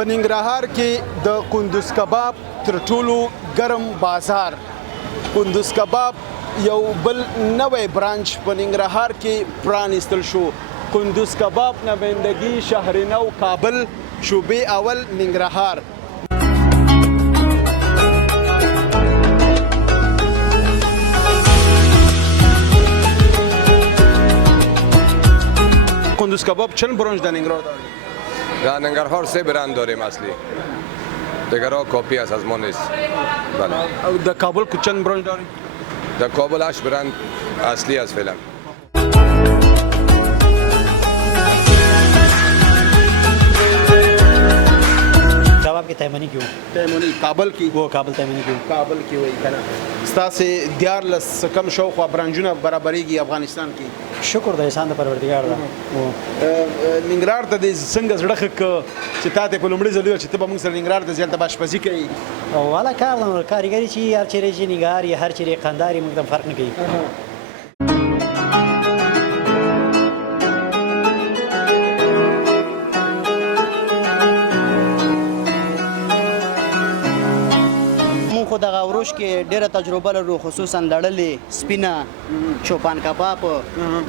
په ننګرهار کې د کندوز کباب تر ټولو ګرم بازار. کندوز کباب یو بل نوی برانچ په ننګرهار کې پرانیستل شو. کندوز کباب نمایندګي شهرنو کابل، شوبې اول ننګرهار. کندوز کباب چند برانچ در ننگرهار دارید؟ در ننگرهار 3 برند داریم اصلی. دیگرها کپی است از ما نیست. بله. در کابل چند برانچ دارید؟ در کابل 8 برند اصلی است فعلا. کباب کی تیمانی کیوں؟ تیمانی کابل کی؟ وہ کابل تیمانی کیوں؟ کابل کی وای کنه. ستاسو دیارلس کم شاوخوا برانچونه برابرېږي افغانستان کې. شکر د انسان د پروردګار دا. ننګرهار ته د څنګه زړه ښه چې تاسو په لومړي ځل چې ته به موږ سره ننګرهار ته ځل ته باشپزي کوي. والا کار کاریګری چې هر چیرې چې ننګرهار یا هر چیرې قنداري موږ ته فرق نه کوي. خو دغه وروش کې ډېره تجربه لرو، خصوصا لړلې سپینه چوپان کباب،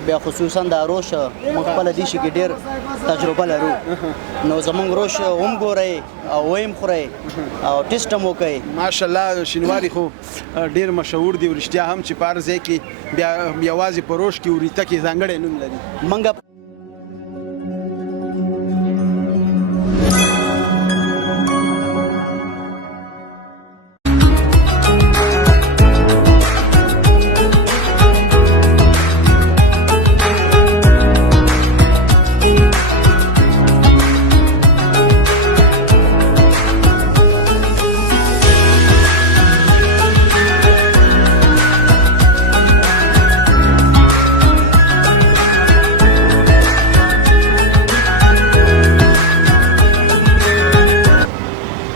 بیا خصوصا د روش موږ خپله دې شي کې ډېر تجربه لرو. نو زموږ روش هم ګورئ او ویم خورئ او ټیسټ هم وکئ. ماشاءالله شینواري خو ډېر مشهور دي، ورشتیا هم چې په هر ځای کې بیا یوازې په روش کې وریته کې ځانګړی نوم لري. موږ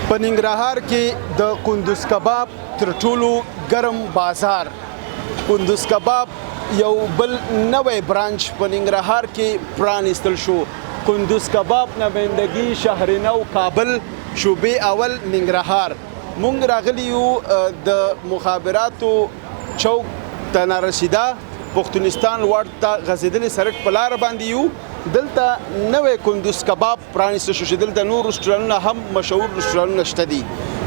په ننګرهار کې د کندوز کباب تر ټولو ګرم بازار. کندوز کباب یو بل نوی برانچ په ننګرهار کې پرانیستل شو. کندوز کباب نمایندګي شهرنو کابل، شوبې اول ننګرهار. مونږ راغلي یو د مخابراتو چوک ته نارسیده پښتونستان وارد ته غځېدلې سړک په لاره باندې یو. دلته نوی کندوز کباب پرانیسته شو چې دلته نور رستورانونه هم مشهور رستورانونه شته دي.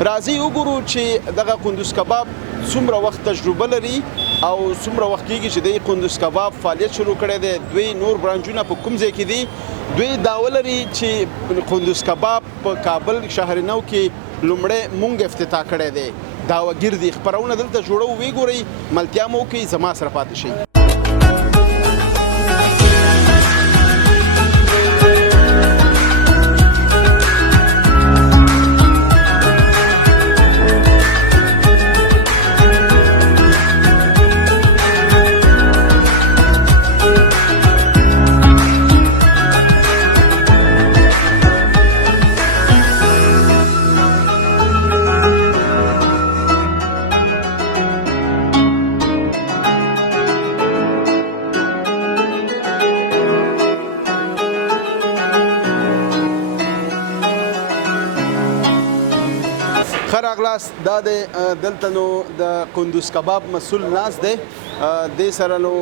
راځئ وګورو چې دغه کندوز کباب څومره وخت تجربه لري او څومره وخت کېږي چې د کندوز کباب فعالیت شروع کړی دی. دوی نور برانچونه په کوم ځای کې دي؟ دوی دعوه لري چې کندوز کباب په کابل شهرنو کې لومړی مونږ افتتاح کړی دی. دعوهګیر دي، خپرونه دلته جوړو، ویې ګورئ، ملتیا مو وکړئ، زما سره پاتې شئ. راغلاست دا د دلته نو د کندوز کباب مسؤل ناست دی. دې سره نو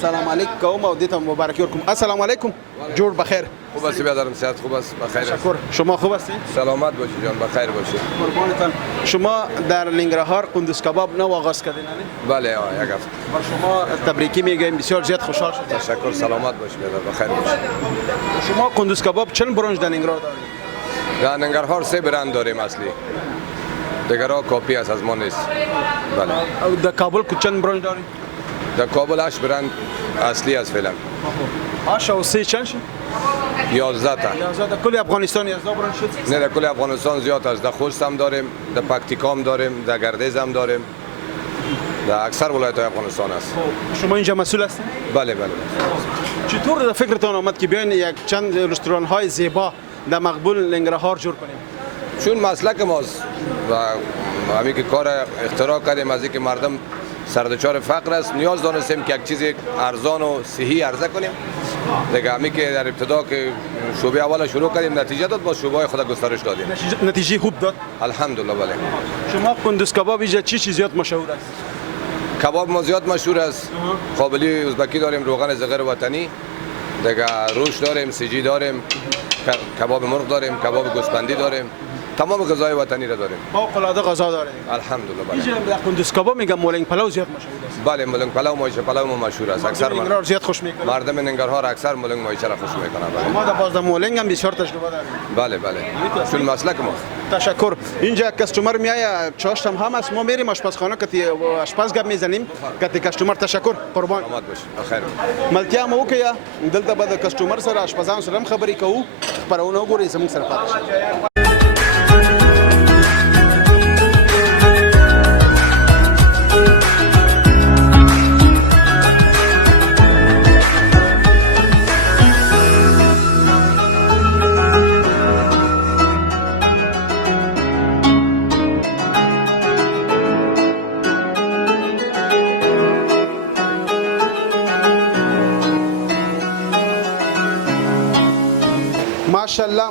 سلام علیکم کوم او دې ته مبارکی ورکوم. السلام علیکم، جور بخیر. خوب است بیادرم، صحت خوب است، بخیر. شکر. شما خوب هستید؟ سلامت باشید جان، بخیر باشید. قربانتان. شما در ننگرهار کندوز کباب نو آغاز کردین؟ بله یک هفته. بر شما تبریکی میگیم، بسیار زیاد خوشحال شدم. تشکر، سلامت باشید بیادر، بخیر باشید. شما کندوز کباب چند برانچ در ننگرهار دارید؟ در ننگرهار 3 برند داریم اصلی. دیگرها کپی است از ما نیست. بله. در کابل چند برانچ دارید؟ در کابل 8 برند اصلی است فعلا. 8 و 3 چند شد؟ 11 تا. 11 تا. کل افغانستان 11 برانچ شد؟ نه، در کل افغانستان زیاد است. در خوست هم داریم، در پکتیکا هم داریم، در گردیز هم داریم. در اکثر ولایت‌های افغانستان است. شما اینجا مسئول هستید؟ بله بله. چطور فکرتون آمد که بیاین یک چند رستوران‌های زیبا در مقبول ننگرهار جور کنیم؟ چون مسلک ماست و همین که کار اختراع کردیم از اینکه مردم سردچار فقر است، نیاز دانستیم که یک چیز ارزان و صحی عرضه کنیم دیگه همی که در ابتدا که شعبه اول شروع کردیم نتیجه داد، با شعبه خود گسترش دادیم. نتیجه خوب داد. الحمدلله. بله. شما کندوز کباب اینجا چی زیاد مشهور است؟ کباب ما زیاد مشهور است. قابلی ازبکی داریم، روغن زغر وطنی، دیگه روش داریم، سیجی داریم، کباب مرغ داریم، کباب گوسفندی داریم، تمام غذای وطنی را داریم. فوق العاده غذا داریم. الحمدلله. بله. اینجا در کندوز کباب میگم مولنگ پلو زیاد مشهور است. بله، مولنگ پلو، مایچه پلو ما مشهور است. اکثر ننگرهار زیاد خوش میکنه. مردم ننگرهار اکثر مولنگ مایچه را خوش میکنه. ما در باز مولنگ هم بسیار تجربه داریم. بله بله. چون مسلک ما. تشکر. اینجا کاستومر میاد، چاشت هم هست، ما میریم آشپزخانه که آشپز گپ میزنیم که کاستومر تشکر قربان. سلامت باشید. بخیر. ملتیا مو کیا دلته به کاستومر سره آشپزان سره هم خبرې کوو، خبرونه وګورئ زموږ سره پاتې شئ.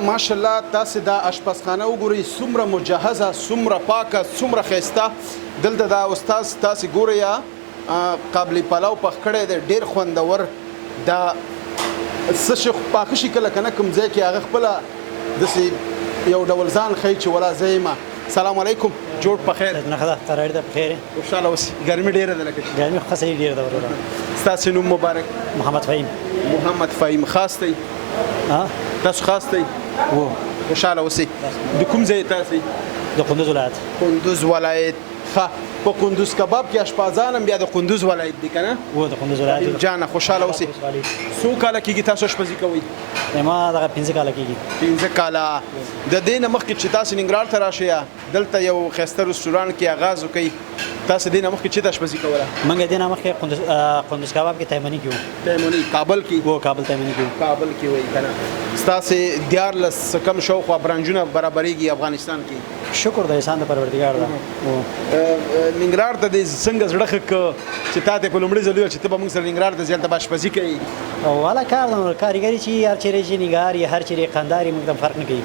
ماشاءالله تاسو دا آشپزخانه وګورئ، څومره مجهزه، څومره پاکه، څومره ښایسته. دلته دا استاد تاسو ګورئ قابلی پلاو پخ کړی دی، ډېر خوندور. دا څه شي پاخه شي کله که نه کوم ځای کې هغه خپله داسې یو ډول ځان ښیي چې ولا زه یم. سلام علیکم، جوړ په خیر. قرار ده بخیر. خوشحاله اوسئ. ګرمي ډېره ده لکه ګرمي خو صحیح ډېره ده وروره. ستاسو نوم مبارک؟ محمد فهیم. محمد فهیم. خاص دی؟ تاسو خاص دی؟ و خوشحاله اوسئ. د کوم ځای تاسو؟ د کندوز ولایت. کندوز ولایت. ښه، په کندوز کباب کې اشپزان هم بیا د کندوز ولایت دي که نه؟ و د کندوز ولایت. جانه خوشحاله اوسئ. څو کاله کېږي تاسو اشپزي کوئ؟ ما دغه 15 کاله کېږي. 15 کاله. د دې نه مخکې چې تاسو ننګرهار ته راشئ، دلته یو ښایسته رستورانټ کې آغاز وکئ، تاسو دې نه مخکې چېرته اشپزي کوله؟ موږ دې نه مخکې کندوز کباب کې تیمني کې وو. تیمني کابل کې؟ و کابل تیمني کې وو. کابل کې وایي که نه؟ ستاسې 14 کم شاوخوا برانچونه برابرېږي افغانستان کې؟ شکر د احسان د پروردګار ده. ننګرهار ته دې څنګه زړه ښه که چې تا ته په لومړي ځل وویل چې ته به موږ سره ننګرهار ته ځې هلته به اشپزي کوې؟ والا کار ده، کارګري چې هر چېرې چې ننګرهار یې هر چېرې قندار یې موږ ته فرق نه کوي.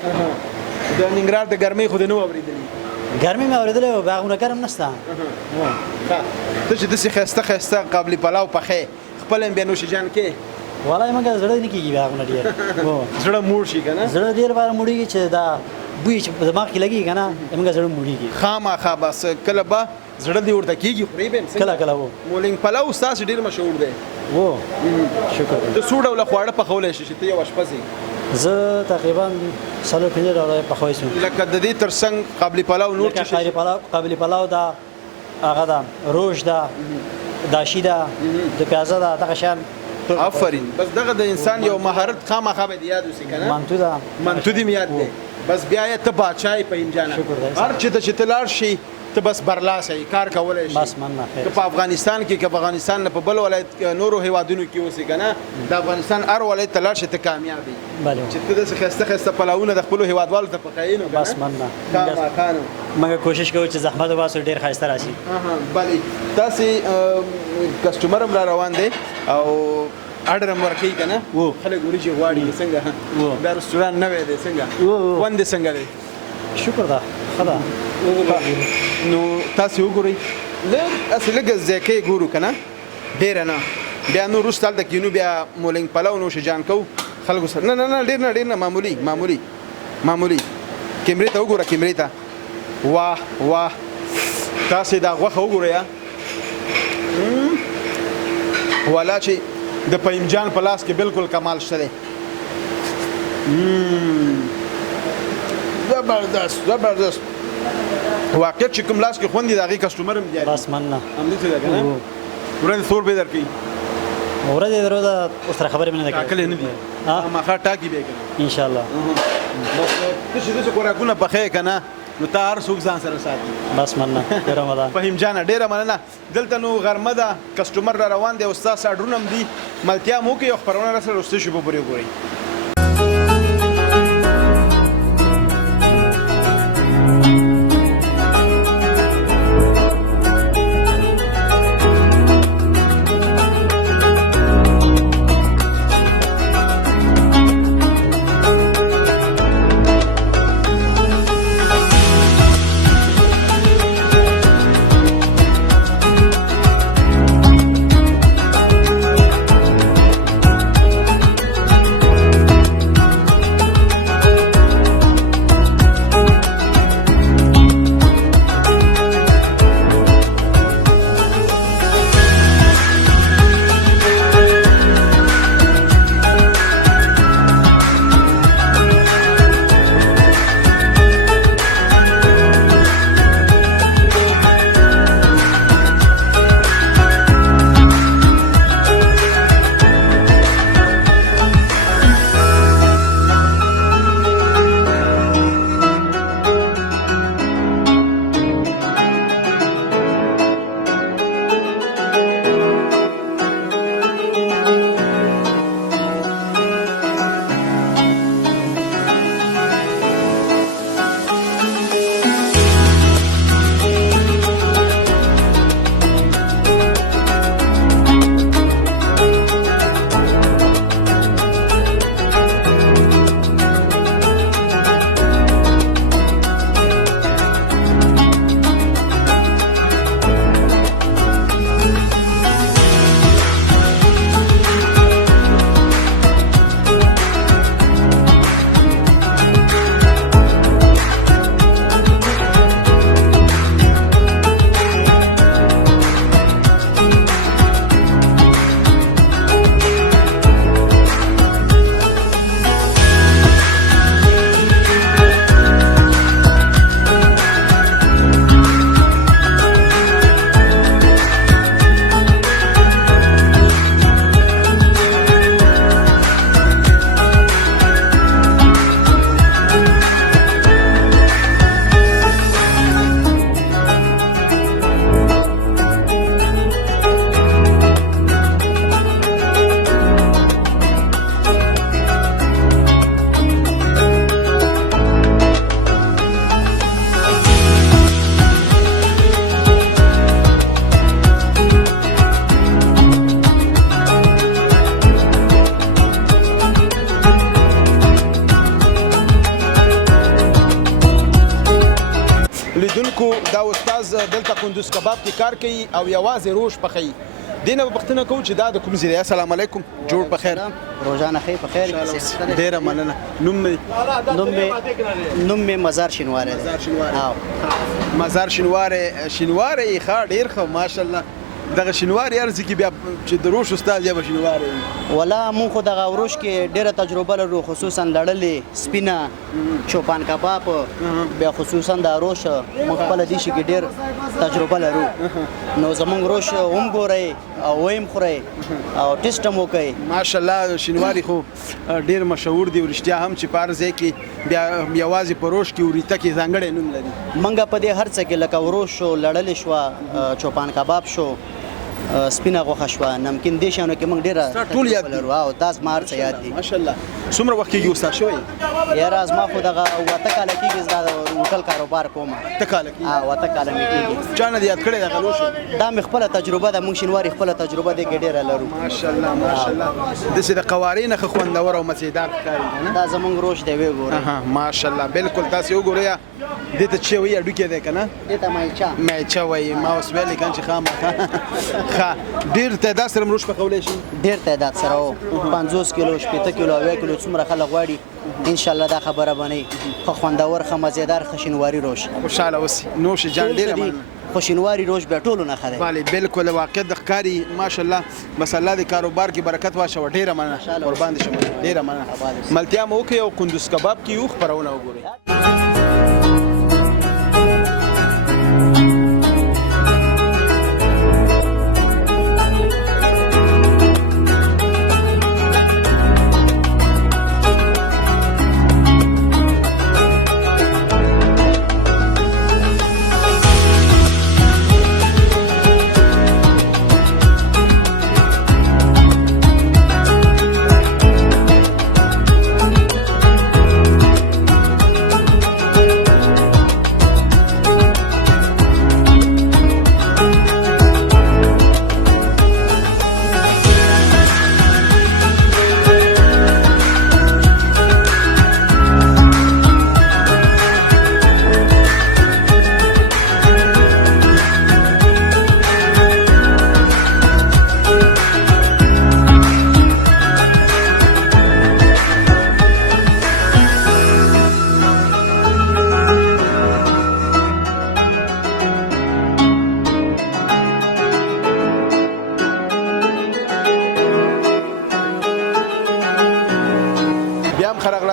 د ننګرهار د ګرمۍ خو دې نه و اورېدلي؟ ګرمي مې اورېدلې وه، هغومره ګرم نشته. ته چې داسې ښایسته ښایسته قابلي پلاو پخې، خپله هم بیا نوشیجان کې؟ والله موږ زړه نه کېږي هغومره ډېر. زړه موړ شي که نه؟ زړه ډېر باره موړېږي چې دا بوی چې په دماغ کې لګېږي که نه، موږ زړه موړېږي. خامخا بس کله به زړه دې ورته کېږي، خورې به هم کله کله و. مولنګ پلاو ستاسو ډېر مشهور دی. و شکر. ته څو ډوله خواړه پخولی شي چې ته یو اشپز یې؟ زه تقریبا 4-5 ډوله پخوی شم. لکه د دې تر څنګ قابلي پلاو نور څه شي؟ قابلي پلاو ده، هغه ده روش ده، داشي ده، د پیازه ده، دغه شیان. آفرین. بس دغه د انسان یو مهارت خامخا باید یاد اوسي که نه؟ منتو ده. منتو دې مې یاد دی. بس بیا یې ته باچا یې فهیم جانه. هر چېرته چې ته لاړ شي ته بس برلاسی یې، کار کولی شي. بس مننه. که په افغانستان کې که په افغانستان نه په بل ولایت نورو هیوادونو کې اوسې که نه، د افغانستان هر ولایت ته لاړ شي ته کامیاب یې. بله. چې ته داسې ښایسته ښایسته پلاونه د خپلو هیوادوالو ته پخوې نو که نه؟ بس مننه. خامخا نو. موږ کوشش کوو چې زحمت وباسو، ډېر ښایسته راشي. بلې تاسې کسټمر هم را روان دی او اډر هم ورکوي که نه؟ خلک وریجې غواړي څنګه؟ دا رستورانټ نوی دی څنګه؟ خوند یې څنګه دی؟ شکر ده، ښه ده. نو تاسې وګورئ، لږ هسې لږ ذایقه یې ګورو که نه، ډېره نه. بیا نور وروسته هلته کینو، بیا مولنګ پلو نوشیجان کوو خلکو سره. نه نه نه، ډېر نه ډېر نه، معمولي. کیمرې ته وګوره، کیمرې ته. واه واه، تاسې دا غوښه وګورئ والا چې د فهیم جان په لاس کې بالکل کمال شته دی. زبردست. واقعیت چې کوم لاس کې خوند دی د هغې کسټومر هم دی. بس مننه. همداسې ده که نه؟ ورځې څور به یې درکوي؟ ورځې د روزه ورسره خبرې مې نه ده کړې. ټاکلې نه دي؟ خامخا ټاکي به یې که نه؟ انشاءالله. بس ته چې داسې خوراکونه پخې که نه، نو ته هر څوک ځان سره ساتي. بس مننه. ډېره مننه. فهیم جانه ډېره مننه. دلته نو غرمه ده، کسټومر را روان دی او ستاسو اډرونه هم دي. ملتیا مو وکړئ او خپرونه راسره وروستۍ شېبو پورې وګورئ. لیدونکو دا استاد دلته کندوز کباب کې کار کوي او یوازې روش پخوي. دینه به پوښتنه کوو چې دا د کوم ځای دی؟ السلام علیکم، جوړ په خیر. روزانه خیر په خیر. ډیره مننه. نوم مې مزار شینواری دی. مزار شینواری ښه ډیر ښه ماشاءالله. دغه شینواری ارزي کې بیا چې د روش استاد یا به شینواری ولا مونږ خو دغه روش کې ډیره تجربه لرو، خصوصا لړلې سپینه چوپان کباب بیا خصوصا د روش مونږ خپل دي شي کې ډیر تجربه لرو. نو زمونږ روش هم ګورئ او ویم خورئ او ټیسټ هم وکئ. ماشاءالله شینواری خو ډیر مشهور دی ورشتیا هم چې په هر ځای کې بیا یوازې په روش کې وریته کې ځانګړی نوم لري. مونږ په دې هر څه کې لکه وروش شو، لړلې شوه، چوپان کباب شو، سپینه غوښه شوه، نمکین دې شیانو کې موږ ډېره ټول یاد لرو. او دا زما هر څه یاد دي. ماشاءالله. څومره وخت کېږي استاد شوی؟ یاره زما خو دغه 8 کاله کېږي زه د هوټل کاروبار کوم. 8 کاله کېږي؟ 8 کاله مې کېږي. چا نه دې یاد کړی دغه روش؟ دا مې خپله تجربه ده. موږ شینواري خپله تجربه دې کې ډېره لرو. ماشاءالله ماشاءالله. داسې د قوارې نه ښه خوندور او مزېدار ښکاري که نه؟ دا زموږ روش دی، ویې ګورئ. ماشاءالله بالکل. تاسې وګورئ دې ته چې وایي هډوکی دی که نه؟ دې ته مایچه وایي. ما اوس ویلې که چې خامخا ښه ډېر تعداد سره روش پخولی شي؟ ډېر تعداد سره و. 50 کیلو، 80 کیلو، 80 کیلو څومره خلک غواړي انشاءالله دا خبره بنئ. ښه خوندور، ښه مزېدار، ښه شینواري روش. خوشحاله اوسئ. نوش جان ډېره مننه. خو شینواري روش بیا ټولو نه ښه دی. بله بالکل واقع د ښکاري ماشاءالله. بس الله د کاروبار کې برکت واچوه. ډېره مننه، قربان دې شم. ډېره مننه. ملتیا مو وکړئ او کندوز کباب کې یو خپرونه وګورئ.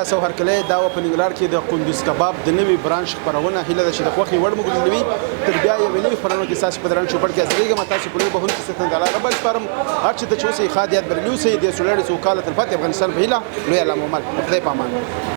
سو هرکلی دا په ننګرهار کې د کندوز کباب د نوي برانچ خپرونه هیله ده چې د خوښې وړ مو ګرځوي. تر بیا یوې نوې خپرونه کې ستاسو په درانه چوپړ کې حاضرېږم. تاسو په لوی بهونو کې ستن دلاره بل سپارم هر چې ته چې اوسئ ښاد یاد بر نیوسئ د سولړې سوکاله تلپاتې افغانستان په هیله. لوی الله مو مل. خدای په امان.